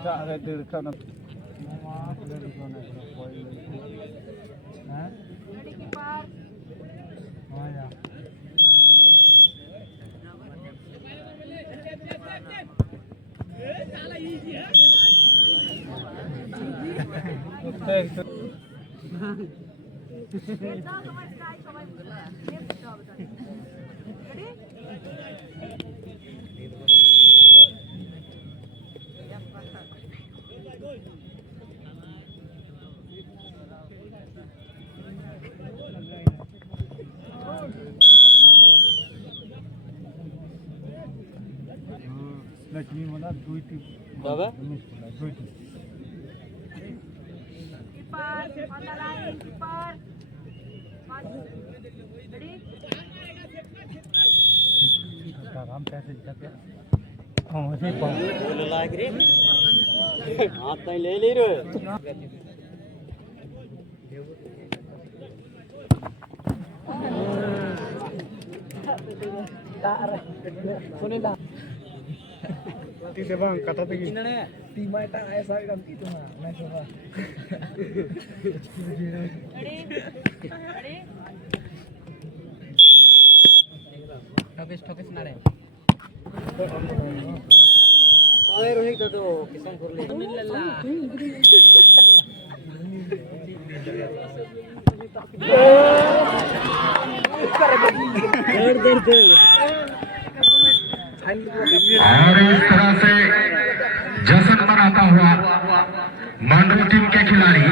Cara dirkan. Oh ya. Lakshmi मला दुईटी बाबा दुईटी Keeper, on the line, keeper. Ready? हम पैसे जाते हाँ वैसे बोले लाग रे हाथ नहीं ले ले रे Tidak bang, kata tinggi. Timah itu ayah saya kan itu mah, nah coba. Ready? Ready? Tokis nare. ओए रोहित तो किसान कर ले और इस तरह से जश्न मनाता हुआ मांडू टीम के खिलाड़ी